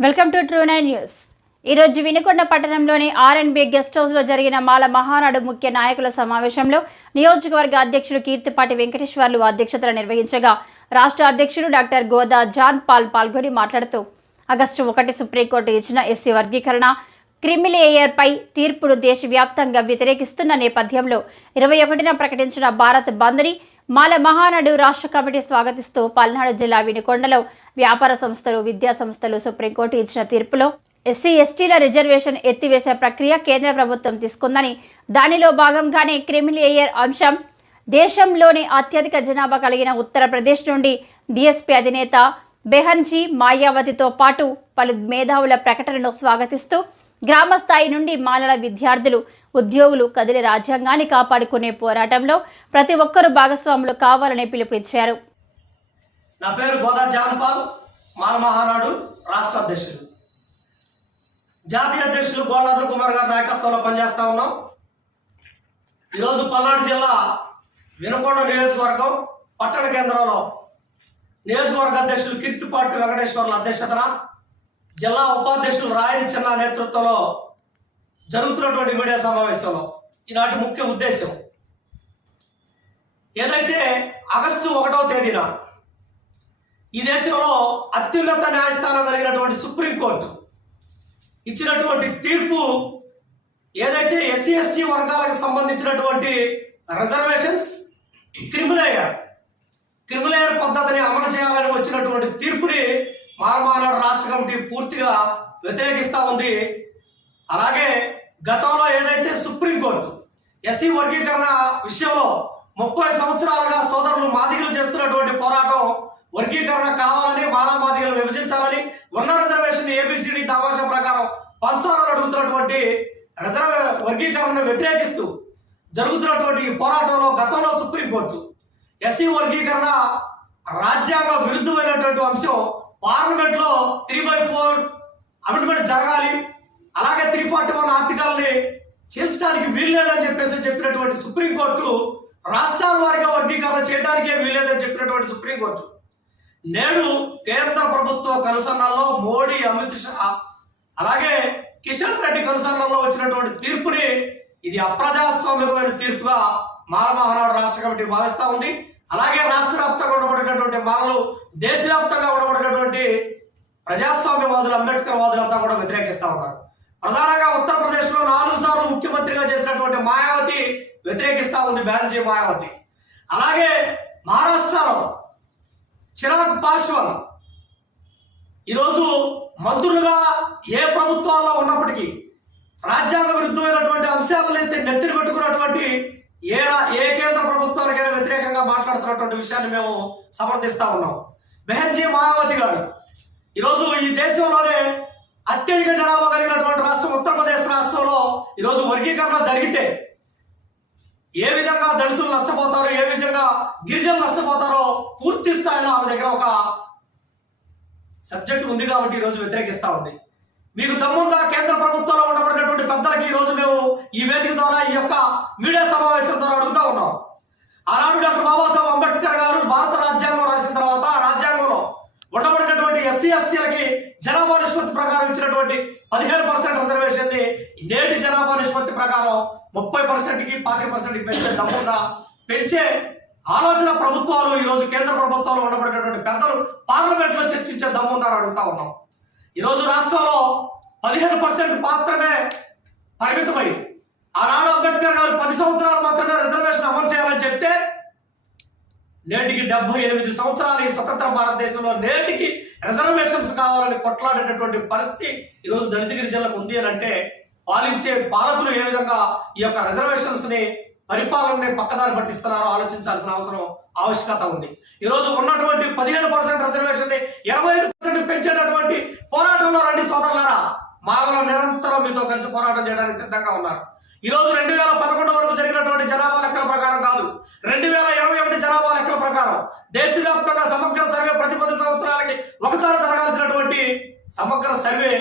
Welcome to True Nine News. ఈరోజు వినుకొండ పట్టణంలోని R&B guest హౌస్లో జరిగిన మాల మహానాడు ముఖ్య నాయకుల సమావేశంలో నియోజకవర్గ అధ్యక్షుడు కీర్తిపాటి వెంకటేశ్వర్లు అధ్యక్షతన నిర్వహించగా రాష్ట్ర అధ్యక్షుడు డాక్టర్ గోదా జాన్ పాల్ పాల్గొని మాట్లాడుతూ ఆగస్టు ఒకటి సుప్రీంకోర్టు ఇచ్చిన ఎస్సీ వర్గీకరణ క్రిమిలేయర్పై తీర్పును దేశవ్యాప్తంగా వ్యతిరేకిస్తున్న నేపథ్యంలో ఇరవై ఒకటిన ప్రకటించిన భారత్ బంద్ని మాల మహానాడు రాష్ట్ర కమిటీ స్వాగతిస్తూ పల్నాడు జిల్లా వినుకొండలో వ్యాపార సంస్థలు విద్యా సంస్థలు సుప్రీంకోర్టు ఇచ్చిన తీర్పులో ఎస్సీ ఎస్టీల రిజర్వేషన్ ఎత్తివేసే ప్రక్రియ కేంద్ర ప్రభుత్వం తీసుకుందని దానిలో భాగంగానే క్రిమిలేయర్ అంశం. దేశంలోనే అత్యధిక జనాభా కలిగిన ఉత్తరప్రదేశ్ నుండి బీఎస్పీ అధినేత బెహన్జీ మాయావతితో పాటు పలు మేధావుల ప్రకటనను స్వాగతిస్తూ గ్రామ స్థాయి నుండి మాలల విద్యార్థులు ఉద్యోగులు కదిలి రాజ్యాంగాన్ని కాపాడుకునే పోరాటంలో ప్రతి ఒక్కరూ భాగస్వాములు కావాలని పిలుపునిచ్చారు. నా పేరు గోదా జాన్పాల్ మాల మహానాడు రాష్ట్ర అధ్యక్షులు జాతీయ అధ్యక్షులు గోడార్లు కుమార్ గారి నాయకత్వంలో పనిచేస్తా ఉన్నాం. ఈరోజు పల్నాడు జిల్లా వినకొండ నియోజకవర్గం పట్టణ కేంద్రంలో నియోజకవర్గ అధ్యక్షులు కీర్తిపాటి వెంకటేశ్వర్ల అధ్యక్షతన జిల్లా ఉపాధ్యక్షులు రాయని చిన్న నేతృత్వంలో జరుగుతున్నటువంటి మీడియా సమావేశంలో. ఈనాటి ముఖ్య ఉద్దేశం. ఏదైతే ఆగస్టు ఒకటవ తేదీన ఈ దేశంలో అత్యున్నత న్యాయస్థానం కలిగినటువంటి సుప్రీంకోర్టు ఇచ్చినటువంటి తీర్పు ఏదైతే ఎస్సీ ఎస్టీ వర్గాలకు సంబంధించినటువంటి రిజర్వేషన్స్ క్రిమిలేయర్ క్రిమిలేయర్ పద్ధతిని అమలు చేయాలని వచ్చినటువంటి తీర్పుని మారమానాడు రాష్ట్ర కమిటీ పూర్తిగా వ్యతిరేకిస్తూ ఉంది. అలాగే గతంలో ఏదైతే సుప్రీంకోర్టు ఎస్సీ వర్గీకరణ విషయంలో ముప్పై సంవత్సరాలుగా సోదరులు మాదిగలు చేస్తున్నటువంటి పోరాటం వర్గీకరణ కావాలని మాలా మాదిగలు విభజించాలని ఉన్న రిజర్వేషన్ ఏబిసిడి తమాషా ప్రకారం పంచాలని అడుగుతున్నటువంటి రిజర్వ్ వర్గీకరణను వ్యతిరేకిస్తూ జరుగుతున్నటువంటి ఈ పోరాటంలో గతంలో సుప్రీంకోర్టు ఎస్సీ వర్గీకరణ రాజ్యాంగ విరుద్ధమైనటువంటి అంశం పార్లమెంట్లో త్రీ బై ఫోర్ అమెండ్మెంట్ జరగాలి. అలాగే త్రీ ఫార్టీ వన్ ఆర్టికల్ని చేర్చడానికి వీల్లేదని చెప్పేసి చెప్పినటువంటి సుప్రీంకోర్టు రాష్ట్రాల వారిగా వర్గీకరణ చేయడానికే వీల్లేదని చెప్పినటువంటి సుప్రీంకోర్టు. నేడు కేంద్ర ప్రభుత్వ కనుసన్నల్లో మోడీ అమిత్ షా అలాగే కిషన్ రెడ్డి కనుసన్నల్లో వచ్చినటువంటి తీర్పుని ఇది అప్రజాస్వామికమైన తీర్పుగా మాలమహానాడు రాష్ట్ర కమిటీ భావిస్తా ఉంది. అలాగే రాష్ట్ర వ్యాప్తంగా ఉండబడినటువంటి మాలలు దేశవ్యాప్తంగా ఉండబడినటువంటి ప్రజాస్వామ్యవాదులు అంబేద్కర్ వాదులు అంతా కూడా వ్యతిరేకిస్తూ ఉన్నారు. ప్రధానంగా ఉత్తరప్రదేశ్లో నాలుగు సార్లు ముఖ్యమంత్రిగా చేసినటువంటి మాయావతి వ్యతిరేకిస్తా ఉంది బెనర్జీ మాయావతి. అలాగే మహారాష్ట్రలో చిరాగ్ పాశ్వాన్ ఈరోజు మంత్రులుగా ఏ ప్రభుత్వాల్లో ఉన్నప్పటికీ రాజ్యాంగ విరుద్ధమైనటువంటి అంశాలను అయితే నెత్తిన పెట్టుకున్నటువంటి ఏ ఏ కేంద్ర మాట్లాడుతున్నటువంటి విషయాన్ని మేము సమర్థిస్తా ఉన్నాం. బెహన్జీ మాయావతి గారు ఈరోజు ఈ దేశంలోనే అత్యధిక జనాభా కలిగినటువంటి రాష్ట్రం ఉత్తరప్రదేశ్ రాష్ట్రంలో ఈరోజు వర్గీకరణ జరిగితే ఏ విధంగా దళితులు నష్టపోతారో ఏ విధంగా గిరిజనులు నష్టపోతారో పూర్తి స్థాయిలో ఆమె దగ్గర ఒక సబ్జెక్ట్ ఉంది కాబట్టి ఈరోజు వ్యతిరేకిస్తా ఉంది. మీకు దమ్ముందా? కేంద్ర ప్రభుత్వంలో ఉండబడినటువంటి పెద్దలకి ఈ రోజు మేము ఈ వేదిక ద్వారా ఈ యొక్క మీడియా సమావేశం ద్వారా అడుగుతా ఉన్నాం. ఆనాడు డాక్టర్ బాబాసాహెబ్ అంబేద్కర్ గారు భారత రాజ్యాంగం రాసిన తర్వాత ఆ రాజ్యాంగంలో ఉండబడినటువంటి ఎస్సీ ఎస్టీలకి జనాభా నిష్పత్తి ప్రకారం ఇచ్చినటువంటి పదిహేను పర్సెంట్ రిజర్వేషన్ని నేటి జనాభా నిష్పత్తి ప్రకారం ముప్పై పర్సెంట్కి పాతి పర్సెంట్కి పెంచే దమ్ముందా పెంచే ఆలోచన ప్రభుత్వాలు ఈ రోజు కేంద్ర ప్రభుత్వంలో ఉండబడినటువంటి పెద్దలు పార్లమెంట్లో చర్చించే దమ్ముందని అడుగుతా ఉన్నాం. ఈరోజు రాష్ట్రంలో పదిహేను పర్సెంట్ మాత్రమే పరిమితమై ఆనాడు అంబేద్కర్ గారు పది సంవత్సరాలు మాత్రమే రిజర్వేషన్ అమలు చేయాలని చెప్తే నేటికి డెబ్బై ఎనిమిది సంవత్సరాలు ఈ స్వతంత్ర భారతదేశంలో నేటికి రిజర్వేషన్స్ కావాలని కొట్లాడేటటువంటి పరిస్థితి ఈరోజు దళిత గిరిజనులకు ఉంది అని అంటే పాలించే పాలకులు ఏ విధంగా ఈ యొక్క రిజర్వేషన్స్ని పరిపాలనని పక్కదారి పట్టిస్తున్నారో ఆలోచించాల్సిన అవసరం ఆవశ్యకత ఉంది. ఈరోజు ఉన్నటువంటి పదిహేను పర్సెంట్ రిజర్వేషన్ని ఇరవై ఐదు పర్సెంట్ పెంచేటటువంటి పోరాటంలో రండి సోదరులారా. మాగలో నిరంతరం మీతో కలిసి పోరాటం చేయడానికి సిద్ధంగా ఉన్నారు. ఈరోజు రెండు వేల పదకొండు వరకు జరిగినటువంటి జనాభా లెక్కల ప్రకారం కాదు. రెండు వేల ఇరవై ఒకటి జనాభా లెక్కల ప్రకారం దేశవ్యాప్తంగా సమగ్ర సర్వే ప్రతి పది సంవత్సరాలకి ఒకసారి జరగాల్సినటువంటి సమగ్ర సర్వే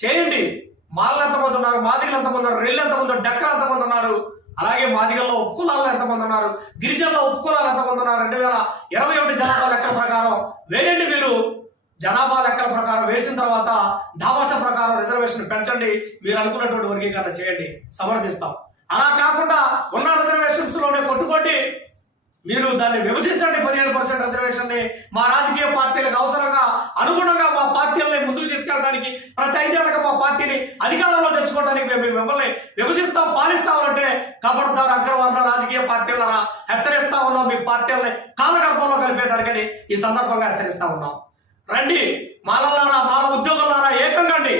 చేయండి. మాళ్ళు ఎంతమంది ఉన్నారు? మాదిగలు ఎంతమంది ఉన్నారు? రెళ్ళు ఎంతమంది డెక్కలు ఎంతమంది ఉన్నారు? అలాగే మాదిగల్లో ఉపకులాలు ఎంతమంది ఉన్నారు? గిరిజనుల్లో ఉపకులాలు ఎంతమంది ఉన్నారు? రెండు వేల ఇరవై ఒకటి జనాభా లెక్కల ప్రకారం వేయండి మీరు. జనాభా లెక్కల ప్రకారం వేసిన తర్వాత దామాష ప్రకారం రిజర్వేషన్ పెంచండి. మీరు అనుకున్నటువంటి వర్గీకరణ చేయండి. సమర్థిస్తాం. అలా కాకుండా ఉన్న రిజర్వేషన్స్లోనే కొట్టుకోండి. మీరు దాన్ని విభజించండి. పదిహేను పర్సెంట్ రిజర్వేషన్ని మా రాజకీయ పార్టీలకు అవసరంగా అనుగుణంగా మా పార్టీలని ముందుకు తీసుకెళ్ళడానికి ప్రతి ఐదేళ్ళకు మా పార్టీని అధికారంలో తెచ్చుకోవడానికి మేము మిమ్మల్ని విభజిస్తాం పాలిస్తామంటే కబడ్దార్ అగ్రవర్ణ రాజకీయ పార్టీలను హెచ్చరిస్తా ఉన్నాం. మీ పార్టీలని కాలగర్భంలో కలిపేటానికని ఈ సందర్భంగా హెచ్చరిస్తా ఉన్నాం. రండి. మాలలారా మాల ఉద్యోగులారా ఏకంగండి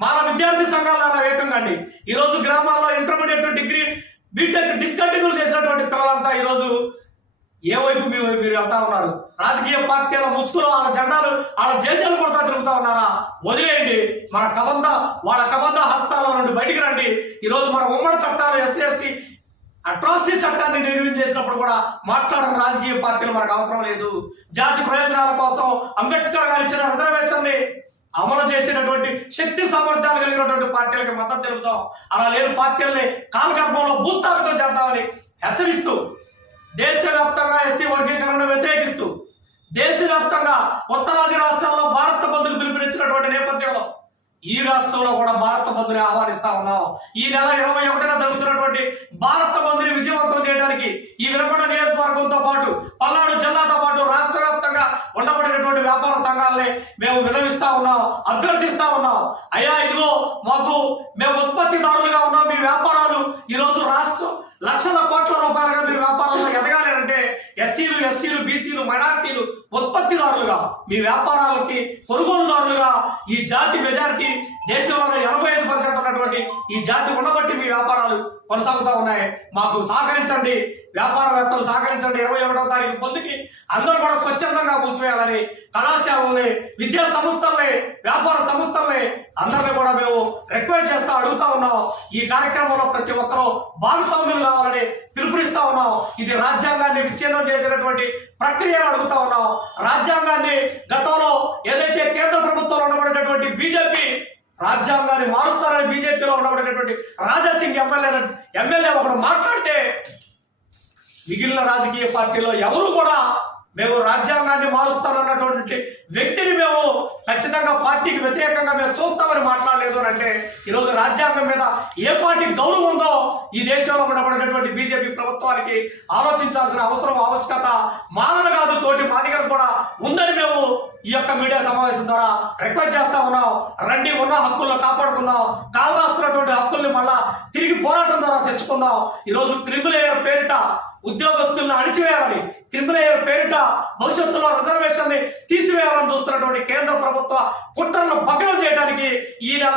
మాల విద్యార్థి సంఘాలారా ఏకం కండి. ఈరోజు గ్రామాల్లో ఇంటర్మీడియట్ డిగ్రీ బీటెక్ డిస్కంటిన్యూ చేసినటువంటి పిల్లలంతా ఈరోజు ఏ వైపు మీ వైపు మీరు వెళ్తా ఉన్నారు? రాజకీయ పార్టీల ముసుగులో వాళ్ళ జెండాలు వాళ్ళ జేజలు కొడతా తిరుగుతా ఉన్నారా? వదిలేయండి. మన కబంధ వాళ్ళ కబంధ హస్తాల నుండి బయటికి రండి. ఈరోజు మన ఉమ్మడి చట్టాలు ఎస్సీ ఎస్టీ అట్రాసిటీ చట్టాన్ని నిర్వహణ చేసినప్పుడు కూడా మాట్లాడని రాజకీయ పార్టీలు మనకు అవసరం లేదు. జాతి ప్రయోజనాల కోసం అంబేద్కర్ గారు ఇచ్చిన రిజర్వేషన్ని అమలు చేసినటువంటి శక్తి సామర్థ్యాలు కలిగినటువంటి పార్టీలకు మద్దతు తెలుపుతాం. అలా లేని పార్టీలని కాలగర్భంలో భూస్థాపితం చేద్దామని హెచ్చరిస్తూ దేశవ్యాప్తంగా ఎస్సీ వర్గీకరణ వ్యతిరేకిస్తూ దేశవ్యాప్తంగా ఉత్తరాది రాష్ట్రాల్లో భారత బంధుకు పిలుపునిచ్చినటువంటి నేపథ్యంలో ఈ రాష్ట్రంలో కూడా భారత బంధుని ఆహ్వానిస్తా ఉన్నాం. ఈ నెల ఇరవై ఒకటిన జరుగుతున్నటువంటి భారత బంధుని విజయవంతం చేయడానికి ఈ వినకొండ నియోజకవర్గంతో పాటు పల్నాడు జిల్లాతో పాటు రాష్ట్ర వ్యాప్తంగా ఉండబడినటువంటి వ్యాపార సంఘాలని మేము వినవిస్తా ఉన్నాం అభ్యర్థిస్తా ఉన్నాం. అయ్యా ఇదిగో మాకు మేము ఉత్పత్తిదారులుగా ఉన్నాం. మీ వ్యాపారాలు ఈరోజు రాష్ట్రం లక్షల కోట్ల రూపాయలుగా మీరు వ్యాపారంలో ఎదగాలి అంటే ఎస్సీలు ఎస్టీలు బీసీలు మైనార్టీలు ఉత్పత్తిదారులుగా మీ వ్యాపారాలకి కొనుగోలుదారులుగా ఈ జాతి మెజారిటీ దేశంలోనే ఎనభై కాబట్టి ఈ జాతి ఉండబట్టి మీ వ్యాపారాలు కొనసాగుతూ ఉన్నాయి. మాకు సహకరించండి. వ్యాపారవేత్తలు సహకరించండి. ఇరవై ఒకటో తారీఖు పొందుకి అందరూ కూడా స్వచ్ఛందంగా మూసివేయాలని కళాశాలల్ని విద్యా సంస్థల్ని వ్యాపార సంస్థల్ని అందరినీ కూడా మేము రిక్వెస్ట్ చేస్తా అడుగుతా ఉన్నాం. ఈ కార్యక్రమంలో ప్రతి ఒక్కరూ భాగస్వామ్యులు కావాలని పిలుపునిస్తా ఉన్నాం. ఇది రాజ్యాంగాన్ని విచ్ఛిన్నం చేసినటువంటి ప్రక్రియను అడుగుతా ఉన్నాం. రాజ్యాంగాన్ని గతంలో ఏదైతే కేంద్ర ప్రభుత్వంలో ఉన్నటువంటి బీజేపీ రాజ్యాంగాన్ని మారుస్తారని బీజేపీలో ఉండబడేటటువంటి రాజాసింగ్ ఎమ్మెల్యే ఎమ్మెల్యే ఒకడు మాట్లాడితే మిగిలిన రాజకీయ పార్టీలో ఎవరు కూడా మేము రాజ్యాంగాన్ని మారుస్తానన్నటువంటి వ్యక్తిని మేము ఖచ్చితంగా పార్టీకి వ్యతిరేకంగా మేము చూస్తామని మాట్లాడలేదు అని అంటే ఈరోజు రాజ్యాంగం మీద ఏ పార్టీ గౌరవం ఉందో ఈ దేశంలో ఉండబడినటువంటి బీజేపీ ప్రభుత్వానికి ఆలోచించాల్సిన అవసరం ఆవశ్యకత మాలన కాదు తోటి మాదిగలు కూడా ఉందని మేము ఈ యొక్క మీడియా సమావేశం ద్వారా రిక్వెస్ట్ చేస్తా ఉన్నాం. రండి ఉన్న హక్కుల్లో కాపాడుకుందాం. కాలు రాస్తున్నటువంటి హక్కుల్ని మళ్ళా తిరిగి పోరాటం ద్వారా తెచ్చుకుందాం. ఈరోజు క్రిమిలేయర్ పేరిట ఉద్యోగస్తులను అణిచివేయాలని క్రిమిలేయర్ పేరిట భవిష్యత్తులో రిజర్వేషన్ని తీసివేయాలని చూస్తున్నటువంటి కేంద్ర ప్రభుత్వ కుట్రలను భగ్నం చేయడానికి ఈ నెల